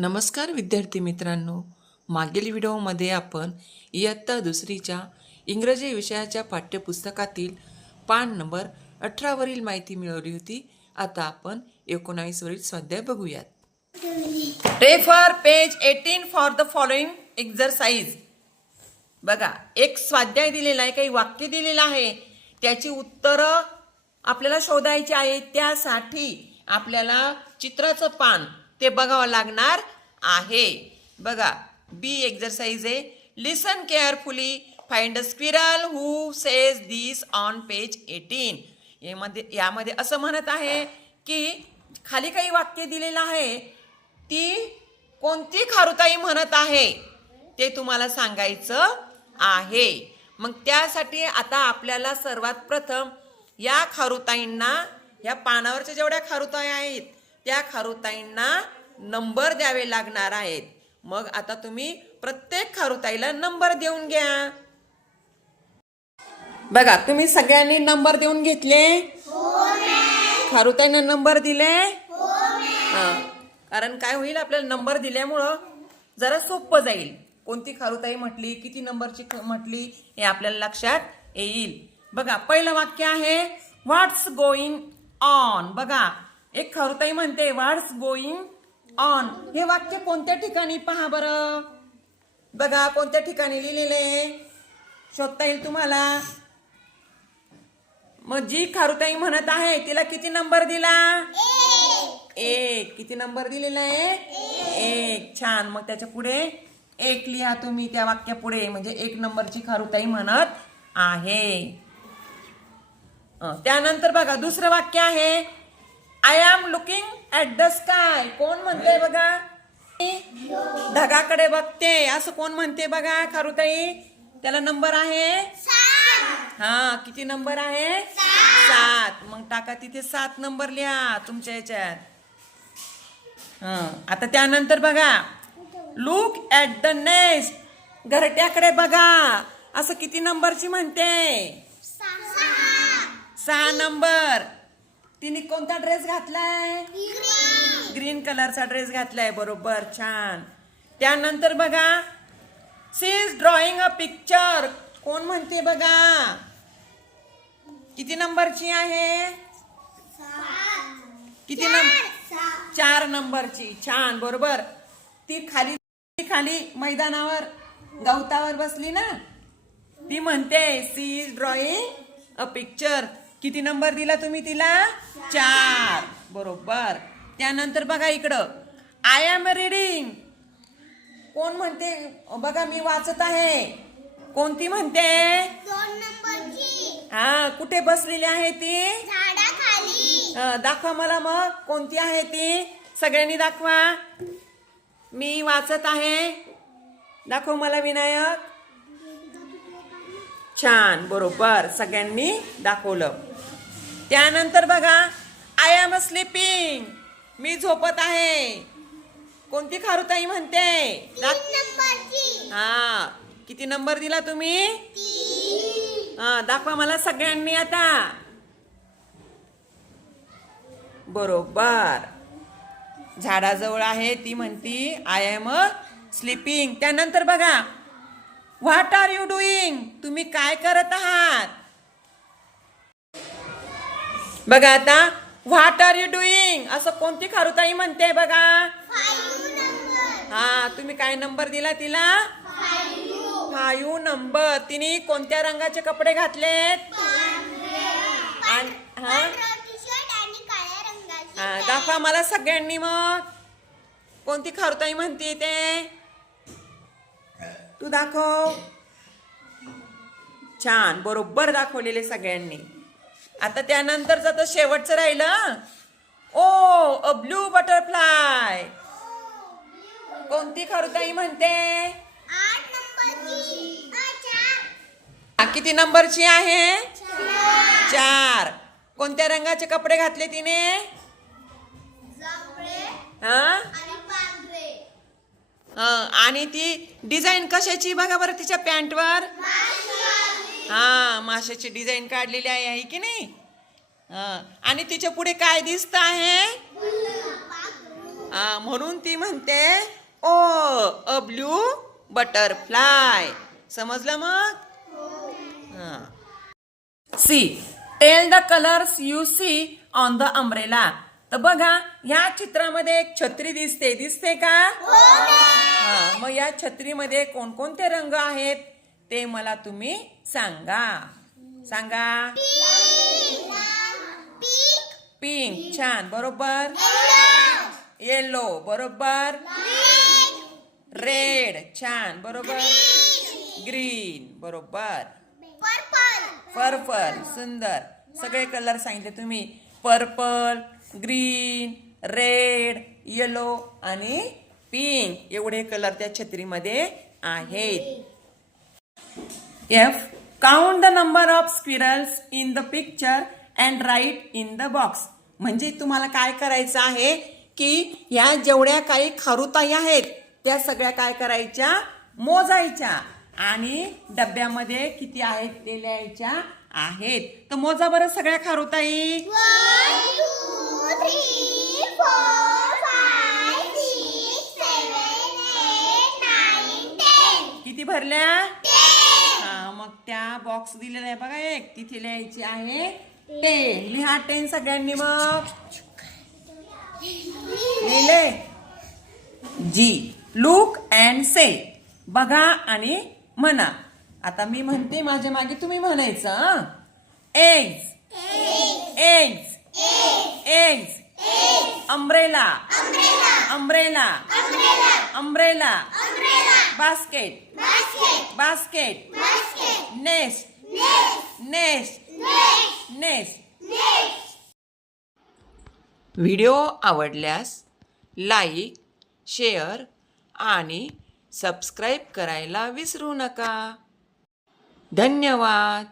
नमस्कार विद्यार्थी मित्रांनो. मागील व्हिडिओमध्ये आपण इयत्ता दुसरीच्या इंग्रजी विषयाच्या पाठ्यपुस्तकातील पान नंबर अठरावरील माहिती मिळवली होती. आता आपण एकोणावीसवरील स्वाध्याय बघूयात. Refer page eighteen for the following exercise बघा एक स्वाध्याय दिलेला आहे काही वाक्य दिलेलं आहे. त्याची उत्तरं आपल्याला शोधायची आहे. त्यासाठी आपल्याला चित्राचं पान ते बघावं लागणार आहे. बघा बी एक्झरसाइज आहे. Listen carefully find a squirrel who says this on page eighteen यामध्ये यामध्ये असं म्हणत आहे की खाली काही वाक्य दिलेलं आहे. ती कोणती खारुताई म्हणत आहे? ते तुम्हाला सांगायचं आहे. मग त्यासाठी आता आपल्याला सर्वात प्रथम या खारुताईंना या पानावरच्या जेवढ्या खारुताई आहेत त्या खारुताईंना नंबर द्यावे लागणार आहेत. मग आता तुम्ही प्रत्येक खारुताईला नंबर देऊन घ्या. बघा तुम्ही सगळ्यांनी नंबर देऊन घेतले? खारुताईंना नंबर दिले? हा. कारण काय होईल आपल्याला नंबर दिल्यामुळं जरा सोपं जाईल. कोणती खारुताई म्हटली किती नंबरची म्हटली हे आपल्याला लक्षात येईल. बघा पहिलं वाक्य आहे व्हॉट्स गोईंग ऑन बघा एक खारुताई म्हणते वाट्स गोईंग ऑन हे वाक्य कोणत्या ठिकाणी पहा बरं. बघा कोणत्या ठिकाणी लिहिलेले शोधता येईल तुम्हाला. मग जी खारुताई म्हणत आहे तिला किती नंबर दिला? एक. किती नंबर दिलेला आहे? एक. छान. मग त्याच्या पुढे एक लिहा तुम्ही त्या वाक्या पुढे. म्हणजे एक नंबरची खारुताई म्हणत आहे. त्यानंतर बघा दुसरं वाक्य आहे. I am looking at the sky कोण म्हणते बघा? ढगाकडे बघते. असं कोण म्हणते बघा खारुताई? त्याला नंबर आहे? हा किती नंबर आहे? सात. मग टाका तिथे सात नंबर लिहा तुमच्या याच्यात. हा आता त्यानंतर बघा. लुक ऍट द नेस्ट घरट्याकडे बघा. असं किती नंबरची म्हणते? सहा. नंबर तिने कोणता ड्रेस घातलाय? ग्रीन. कलरचा ड्रेस घातलाय बरोबर छान. त्यानंतर बघा she is drawing a picture. कोण म्हणते बघा? किती नंबरची आहे? किती नंबर चार. नंबरची. छान बरोबर. ती खाली खाली मैदानावर गवतावर बसली ना? ती म्हणते she is drawing a picture. किती नंबर दिला तुम्ही तिला? चार. बरोबर. त्यानंतर बघा इकडं. आय एम रीडिंग कोण म्हणते? बघा मी वाचत आहे. कोणती म्हणते? हा कुठे बसलेली आहे ती? दाखवा मला मग. कोणती आहे ती? सगळ्यांनी दाखवा. मी वाचत आहे. दाखव मला विनायक. छान बरोबर. सगळ्यांनी दाखवलं. त्यानंतर बघा आय एम स्लीपिंग मी झोपत आहे. कोणती खारुताई म्हणते? हा. किती नंबर दिला तुम्ही? हा दाखवा मला सगळ्यांनी आता. बरोबर. झाडाजवळ आहे ती म्हणती आय एम स्लीपिंग त्यानंतर बघा व्हॉट आर यू डुईंग तुम्ही काय करत आहात? बघा आता व्हॉट आर यू डुईंग असं कोणती खारुताई म्हणते बघा. हा तुम्ही काय नंबर दिला तिला? Five number. तिने कोणत्या रंगाचे कपडे घातलेत? हा? हा, दाखवा मला सगळ्यांनी मग. कोणती खारुताई म्हणते ते? तू दाखव. छान बरोबर दाखवलेले सगळ्यांनी. आता त्यानंतरचं तर शेवटचं राहिलं ओ अ ब्लू बटरफ्लाय. कोणती खारुताई म्हणते? किती नंबरची आहे? चार. कोणत्या रंगाचे कपडे घातले तिने? हं, आणि ती डिझाईन कशाची बघा बरं तिच्या पॅन्टवर. हा माशाची डिझाईन काढलेली आहे आहे की नाही? आणि तिच्या पुढे काय दिसत आहे? हा म्हणून ती म्हणते ओ अ ब्ल्यू बटरफ्लाय. समजलं मग? C tell the colours you see on the umbrella तर बघा ह्या चित्रामध्ये एक छत्री दिसते. दिसते का? हा मग या छत्रीमध्ये कोणकोणते रंग आहेत ते मला तुम्ही सांगा. सांगा. पिंक छान. बरोबर? येलो बरोबर? रेड छान. बरोबर? ग्रीन बरोबर? पर्पल सुंदर. सगळे कलर सांगितले तुम्ही. पर्पल ग्रीन रेड येलो आणि पिंक एवढे कलर त्या छत्रीमध्ये आहेत. F count the number of squirrels in the picture and write in the box म्हणजे तुम्हाला काय करायचं आहे की ह्या जेवढ्या काही खारुताई आहेत त्या सगळ्या काय करायच्या? मोजायच्या. आणि डब्यामध्ये किती आहेत ते लिहायच्या आहेत. तर मोजा बरं सगळ्या खारुताई. किती भरल्या? हा मग त्या बॉक्स दिलेला आहे बघा एक. तिथे लिहायची आहे टेन लिहा टेन सगळ्यांनी मग. लिहिले? जी. लुक अँड से बघा आणि म्हणा. आता मी म्हणते माझ्या मागे तुम्ही म्हणायचं eggs eggs umbrella umbrella umbrella basket basket nest nest nest video आवडल्यास लाईक शेअर आणि सबस्क्राईब करायला विसरू नका. धन्यवाद.